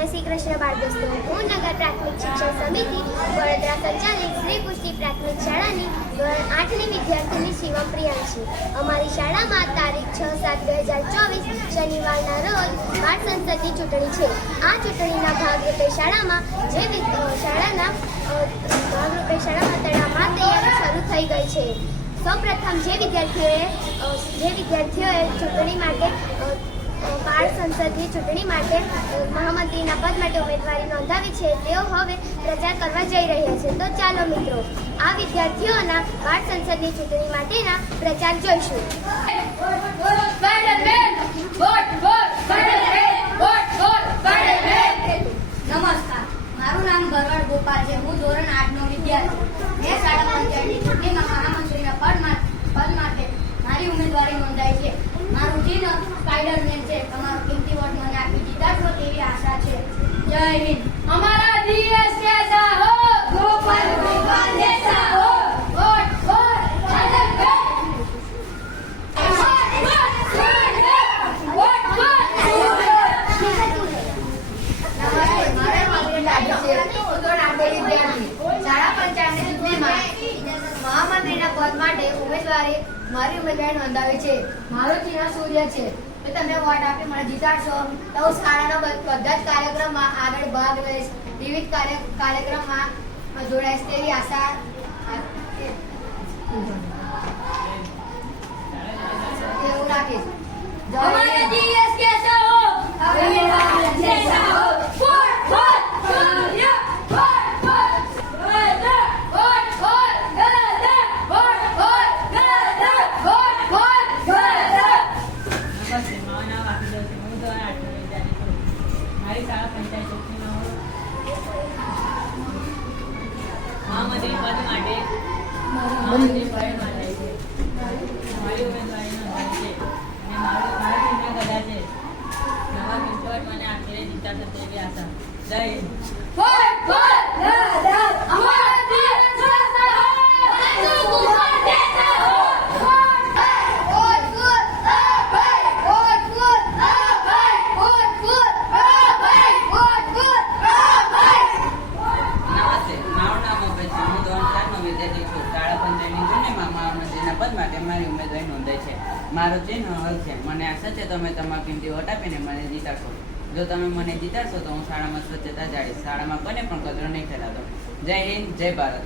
જય શ્રી કૃષ્ણ, બાળ દોસ્તો. હું નગર પ્રાથમિક શિક્ષણ સમિતિ, વડોદરા સંચાલિત શ્રી પુષ્ટિ પ્રાથમિક શાળાની ધોરણ આઠની વિદ્યાર્થીની શિવમ છે. અમારી શાળામાં તારીખ છ સાત બે હજાર ચોવીસ શનિવારના રોજ બાળ સંસદની ચૂંટણી છે. આ ચૂંટણીના ભાગરૂપે શાળામાં જે શાળાના ભાગરૂપે શાળામાં તડામાર તૈયારી શરૂ થઈ ગઈ છે. સૌપ્રથમ જે વિદ્યાર્થીઓએ જે વિદ્યાર્થીઓએ ચૂંટણી માટે બાળ સંસદની ચૂંટણી માટે મહામંત્રીના પદ માટે ઉમેદવારી નોંધાવી છે. તેઓ હવે પ્રચાર કરવા જઈ રહ્યા છે. તો ચાલો મિત્રો, આ વિદ્યાર્થીઓના બાળ સંસદની ચૂંટણી માટેના પ્રચાર જોઈશું. નમસ્કાર. મારું નામ ગરવાડ ગોપાલ છે. હું ધોરણ આઠ નો વિદ્યાર્થી. મેં શાળા ચૂંટણીમાં મહામંત્રીના પદ માટે મારી ઉમેદવારી નોંધાઈ છે. મારું ચિહ્ન સ્પાઈડરમેન છે તમારો કિંમતી વોટ મને આપી જીતાડશો તેવી આશા છે જય હિન્દ. અમારા દેશ કેસા હો ગોપાલ ગોપાલ જૈસા હો what what Spiderman what what નમસ્તે મારે મારી લાગી છે હું ધોરણ આઠની વિદ્યાર્થી શાળા પંચાયતની ચૂંટણીમાં મહામંત્રીના પદ માટે ઉમેદવારી મારી ઉમેદવારી નોંધાવી છે મારું ચિહ્ન સૂર્ય છે તો તમે વોટ આપી મને જીતાડશો તો શાળાના બધા જ કાર્યક્રમમાં આગળ ભાગ લઈશ. વિવિધ કાર્યક્રમમાં જોડાઈશ તેવી આશા એવું રાખીશ. અમારા જીએસ કેસા હો હવે કેસા હો માટે મારી ઉમેદવારી નોંધાઈ છે મારો ચિહ્ન હલ છે મને આશા છે તમે તમારા કિંમતી વોટ આપીને મને જીતાડશો જો તમે મને જીતાડશો તો હું શાળામાં સ્વચ્છતા જાળીશ. શાળામાં કોને પણ કચરો નહીં ફેલાતો. જય હિન્દ, જય ભારત.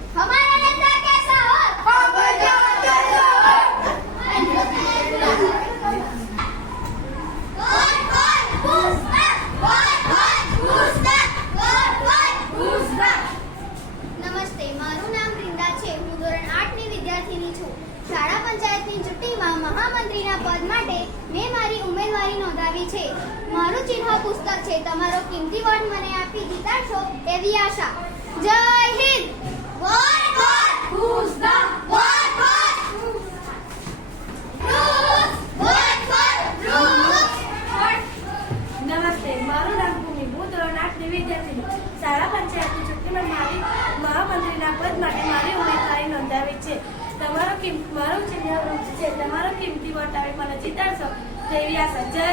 નમસ્તે, મારું નામ વૃંદા છે. હું ધોરણ આઠની વિદ્યાર્થીની છું. શાળા પંચાયતની ચૂંટણીમાં મહામંત્રીના પદ માટે મેં મારી ઉમેદવારી નોંધાવી છે. મારું ચિહ્ન પુસ્તક છે. તમારો કિંમતી વોટ મને આપી જીતાડશો એવી આશા. જય હિન્દ! રહ્યા છે જય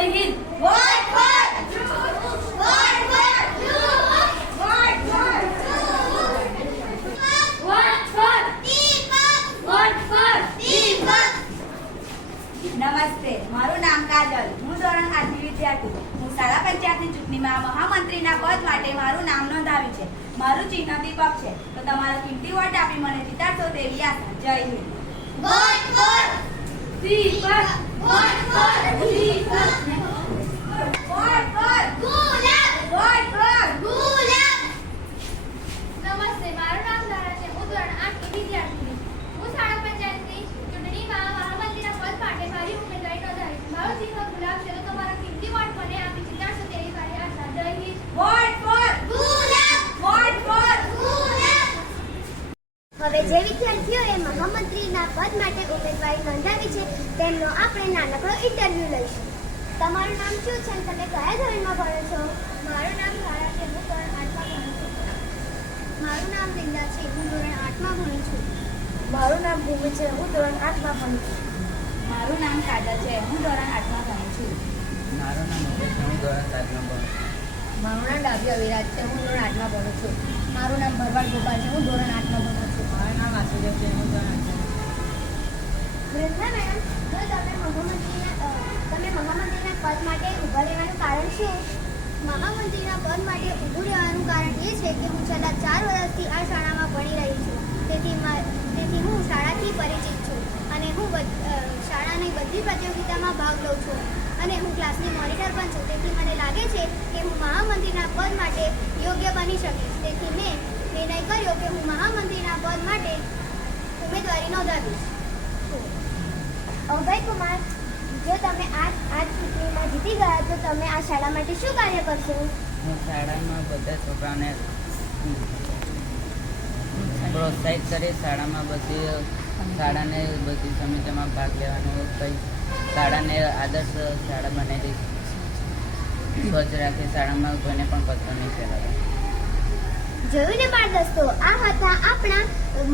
નમસ્તે, મારું નામ કાજલ. હું ધોરણ આઠની વિદ્યાર્થી. હું શાળા પંચાયતની ચૂંટણીમાં મહામંત્રીના પદ માટે મારું નામ નોંધાવ્યું છે. મારું ચિહ્ન દીપક છે. તો તમારો કિંમતી વોટ આપી મને જીતાડશો તેવી આશા. જય હિન્દ. હવે જે વિદ્યાર્થીઓએ મહામંત્રીના પદ માટે તેમનો આપણે નાનકડો ઇન્ટરવ્યૂ લઈશું. તમારું નામ શું છે અને તમે કયા ધોરણમાં ભણો છો? મારું નામ ધારા છે હું ધોરણ આઠમાં ભણું છું. મારું નામ વિંદા છે હું ધોરણ આઠમાં ભણું છું. મારું નામ ભૂમિ છે હું ધોરણ આઠમાં ભણું છું. મારું નામ કાજલ છે હું ધોરણ આઠમાં ભણું છું. મારું નામ અભય છે હું ધોરણ સાતમાં ભણું મારું નામ ડાભી અવિરાજ છે હું ધોરણ આઠમાં ભણું છું. મારું નામ ભરવાડ ગોપાલ છે હું ધોરણ આઠમાં ભણું છું. મારું નામ વાસુદેવ છે હું ધોરણ આઠમાં વૃંદા મેડમ જો તમે મહામંત્રીના તમે મહામંત્રીના પદ માટે ઊભા રહેવાનું કારણ શું મહામંત્રીના પદ માટે ઊભું રહેવાનું કારણ એ છે કે હું છેલ્લા ચાર વર્ષથી આ શાળામાં ભણી રહી છું. તેથી તેથી હું શાળાથી પરિચિત છું અને હું શાળાની બધી પ્રતિયોગિતામાં ભાગ લઉં છું અને હું ક્લાસની મોનિટર પણ છું. તેથી મને લાગે છે કે હું મહામંત્રીના પદ માટે યોગ્ય બની શકીશ. તેથી મેં નિર્ણય કર્યો કે હું મહામંત્રીના પદ માટે ઉમેદવારી નોંધાવીશ. અભય કુમાર, જો તમે આ આ ચૂંટણીમાં જીતી ગયા, તો તમે આ શાળા માટે શું કાર્ય કરશો? હું શાળામાં બધા છોકરાને પ્રોત્સાહિત કરી શાળામાં બધી શાળાને બધી સમિતિમાં ભાગ લેવાનું કંઈ શાળાને આદર્શ શાળા બનાવી સ્વચ્છ રાખી શાળામાં કોઈને પણ પત્ર નહીં ફેલાવે જોયું ને બાળ દોસ્તો આ હતા આપણા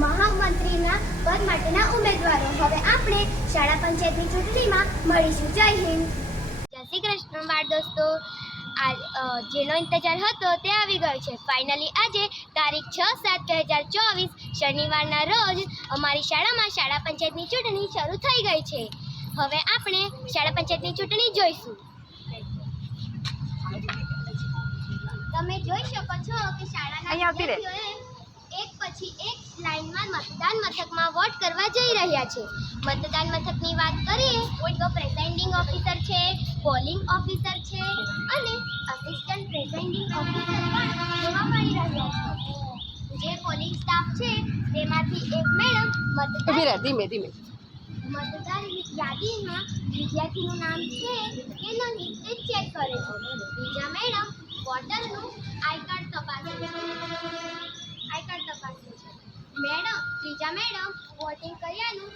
મહામંત્રીના પદ માટેના ઉમેદવારો. હવે આપણે શાળા પંચાયતની ચૂંટણીમાં મળીશું. જય હિન્દ. જય શ્રી કૃષ્ણ બાળ દોસ્તો આ જેનો ઇંતજાર હતો તે આવી ગયો છે. ફાઇનલી આજે તારીખ છ સાત બે હજાર ચોવીસ, શનિવારના રોજ અમારી શાળામાં શાળા પંચાયતની ચૂંટણી શરૂ થઈ ગઈ છે. હવે આપણે શાળા પંચાયતની ચૂંટણી જોઈશું. તમે જોઈ શકો છો કે શાળાના વિદ્યાર્થીઓએ એક પછી એક લાઈનમાં મતદાન મથકમાં વોટ કરવા જઈ રહ્યા છે. મતદાન મથકની વાત કરીએ તો પ્રેઝેન્ટિંગ ઓફિસર છે પોલિંગ ઓફિસર છે અને અસિસ્ટન્ટ પ્રેઝેન્ટિંગ ઓફિસર પણ જોવા મળી રહ્યા છે. જે પોલિંગ સ્ટાફ છે તેમાંથી એક મેડમ મતદાન ધીમે ધીમે મતદાર યાદીમાં વિદ્યાર્થીનું નામ છે કે નહીં તે ચેક કરે છે. બીજા મેડમ વોટરનું આઈ કાર્ડ તપાસ્યું આઈ કાર્ડ તપાસ્યું છે. મેડમ, ત્રીજા મેડમ વોટિંગ કર્યાનું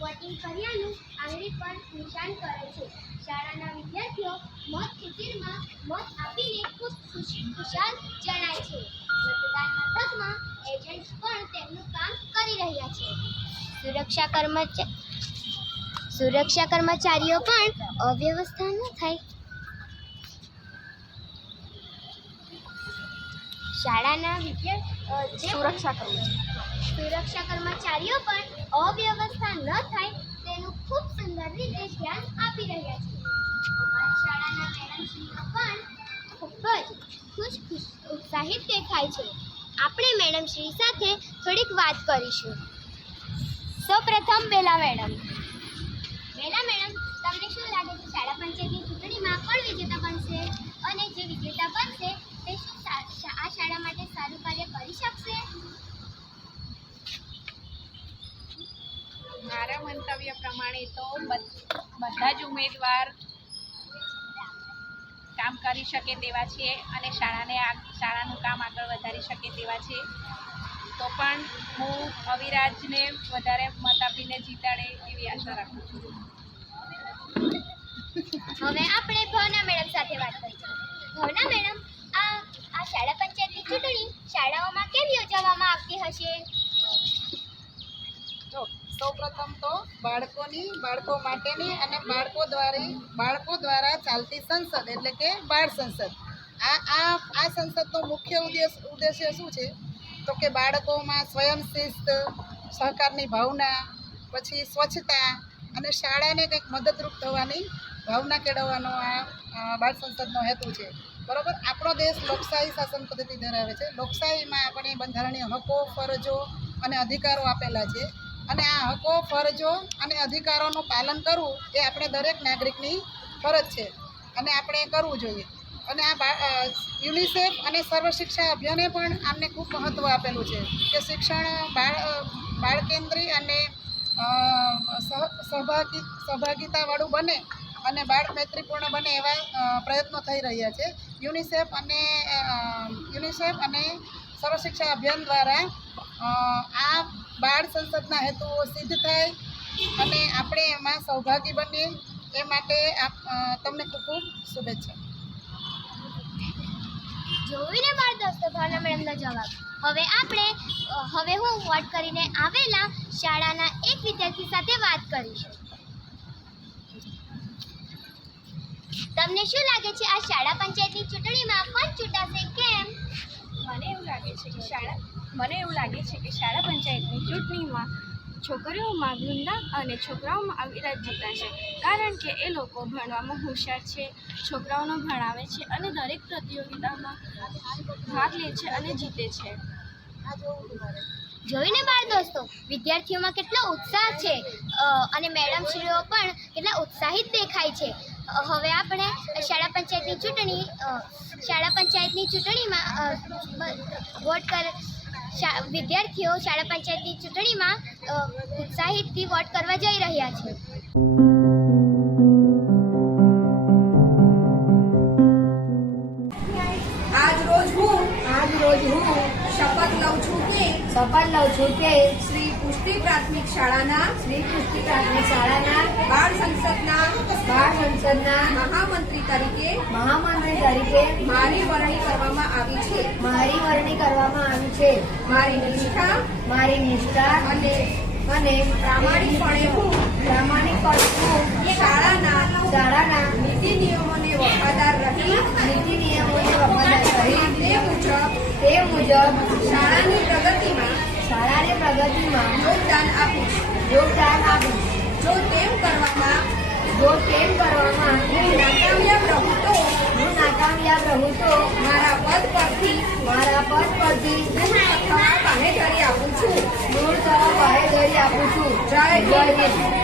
વોટિંગ કર્યાનું આંગળી પર નિશાન કરે છે. શાળાના વિદ્યાર્થીઓ મત શિબિરમાં મત આપીને ખૂબ ખુશ, ખુશાલ જણાય છે. મતદાન મથકમાં એજન્ટ્સ પણ તેમનું કામ કરી રહ્યા છે. સુરક્ષા કર્મચારી સુરક્ષા કર્મચારીઓ પણ અવ્યવસ્થા ન થાય શાળાના વિદ્યાર્થી સુરક્ષા સુરક્ષા કર્મચારીઓ પણ અવ્યવસ્થા ન થાય તેનું ખૂબ સુંદર રીતે ધ્યાન આપી રહ્યા છે. અમારી શાળાના મેડમશ્રીઓ પણ ખૂબ જ ખુશ ખુશ ઉત્સાહિત દેખાય છે. આપણે મેડમશ્રી સાથે થોડીક વાત કરીશું. સૌપ્રથમ બેલા મેડમ. બેલા મેડમ તમને શું લાગે છે? શાળા પંચાયતની ચૂંટણીમાં કોણ વિજેતા બનશે અને જે વિજેતા બનશે શાળા માટે સારું કાર્ય કરી શકશે? મારા મંતવ્ય પ્રમાણે તો બધા જ ઉમેદવાર કામ કરી શકે તેવા છે અને શાળાને શાળાનું કામ આગળ વધારી શકે તેવા છે. તો પણ હું અવિરાજને વધારે મત આપીને જીતાડે એવી આશા રાખું છું. હવે આપણે ભવના મેડમ સાથે વાત કરીશું. ભવના મેડમ સૌપ્રથમ તો બાળકોની, બાળકો માટેની અને બાળકો દ્વારા બાળકો દ્વારા ચાલતી સંસદ એટલે કે બાળ સંસદ. આ આ આ સંસદનો મુખ્ય ઉદ્દેશ ઉદ્દેશ્ય શું છે? તો કે બાળકોમાં સ્વયં શિસ્ત સહકારની ભાવના, પછી સ્વચ્છતા અને શાળાને કંઈક મદદરૂપ થવાની ભાવના કેળવવાનો આ બાળ સંસદનો હેતુ છે. બરોબર? આપણો દેશ લોકશાહી શાસન પદ્ધતિ ધરાવે છે. લોકશાહીમાં આપણે બંધારણીય હકો, ફરજો અને અધિકારો આપેલા છે. અને આ હકો, ફરજો અને અધિકારોનું પાલન કરવું એ આપણે દરેક નાગરિકની ફરજ છે. અને આપણે એ કરવું જોઈએ. અને આ યુનિસેફ અને સર્વ શિક્ષા અભિયાને પણ આમને ખૂબ મહત્ત્વ આપેલું છે કે શિક્ષણ, બાળ બાળકેન્દ્રી અને સહભાગી, સહભાગિતાવાળું બને અને બાળ મૈત્રીપૂર્ણ બને એવા પ્રયત્નો થઈ રહ્યા છે. યુનિસેફ અને યુનિસેફ અને સર્વ શિક્ષા અભિયાન દ્વારા આ બાળ સંસદના હેતુઓ સિદ્ધ થાય અને આપણે એમાં સૌભાગી બનીએ એ માટે આપ તમને ખૂબ ખૂબ શુભેચ્છા. જોઈને બાળ દોસ્તો ભાવના મેડમનો જવાબ? હવે આપણે હવે હું વોટ કરીને આવેલા શાળાના એક વિદ્યાર્થી સાથે વાત કરીશું. તમને શું લાગે છે આ શાળા પંચાયતની ચૂંટણીમાં પણ ચૂંટાશે કેમ? મને એવું લાગે છે કે શાળા પંચાયતની ચૂંટણીમાં છોકરીઓમાં વૃંદા અને છોકરાઓમાં અવિરત જીતાશે કારણ કે એ લોકો ભણવામાં હોશિયાર છે, છોકરાઓને ભણાવે છે અને દરેક પ્રતિયોગિતામાં ભાગ લે છે અને જીતે છે. જોઈને બાળ દોસ્તો, વિદ્યાર્થીઓમાં કેટલો ઉત્સાહ છે અને અને મેડમશ્રીઓ પણ કેટલા ઉત્સાહિત દેખાય છે. હવે આપણે શાળા પંચાયતની ચૂંટણી શાળા પંચાયતની ચૂંટણીમાં વોટ કર વિદ્યાર્થીઓ શાળા પંચાયતની ચૂંટણીમાં ઉત્સાહિતથી વોટ કરવા જઈ રહ્યા છે. આજ રોજ હું આજ રોજ હું શપથ લઉં છું કે શપથ લઉં છું કે શ્રી પુષ્ટિ પ્રાથમિક શાળાના શ્રી કુસ્તી પ્રાથમિક શાળાના બાળ સંસદના બાળ સંસદના મહામંત્રી તરીકે મહામંત્રી તરીકે મારી વરણી કરવામાં આવી છે. મારી વરણી કરવામાં આવી છે. મારી નિષ્ઠા મારી નિષ્ઠા અને અને પ્રામાણિકપણે હું પ્રામાણિકપણે હું શાળાના શાળાના નીતિ નિયમોને વફાદાર રહી નીતિ નિયમોને વફાદાર રહી તે મુજબ તે મુજબ શાળાની પ્રગતિમાં શાળાની પ્રગતિમાં યોગદાન આપીશ યોગદાન આપીશ. જો તેમ કરવામાં, જો તેમ કરવામાં હું નાકામયાબ રહું તો, હું નાકામયાબ રહું તો, મારા પદ પરથી, મારા પદ પરથી હું થવા બાહેધરી આપું છું. દૂર તરફ બાહેધરી આપું છું. જય જય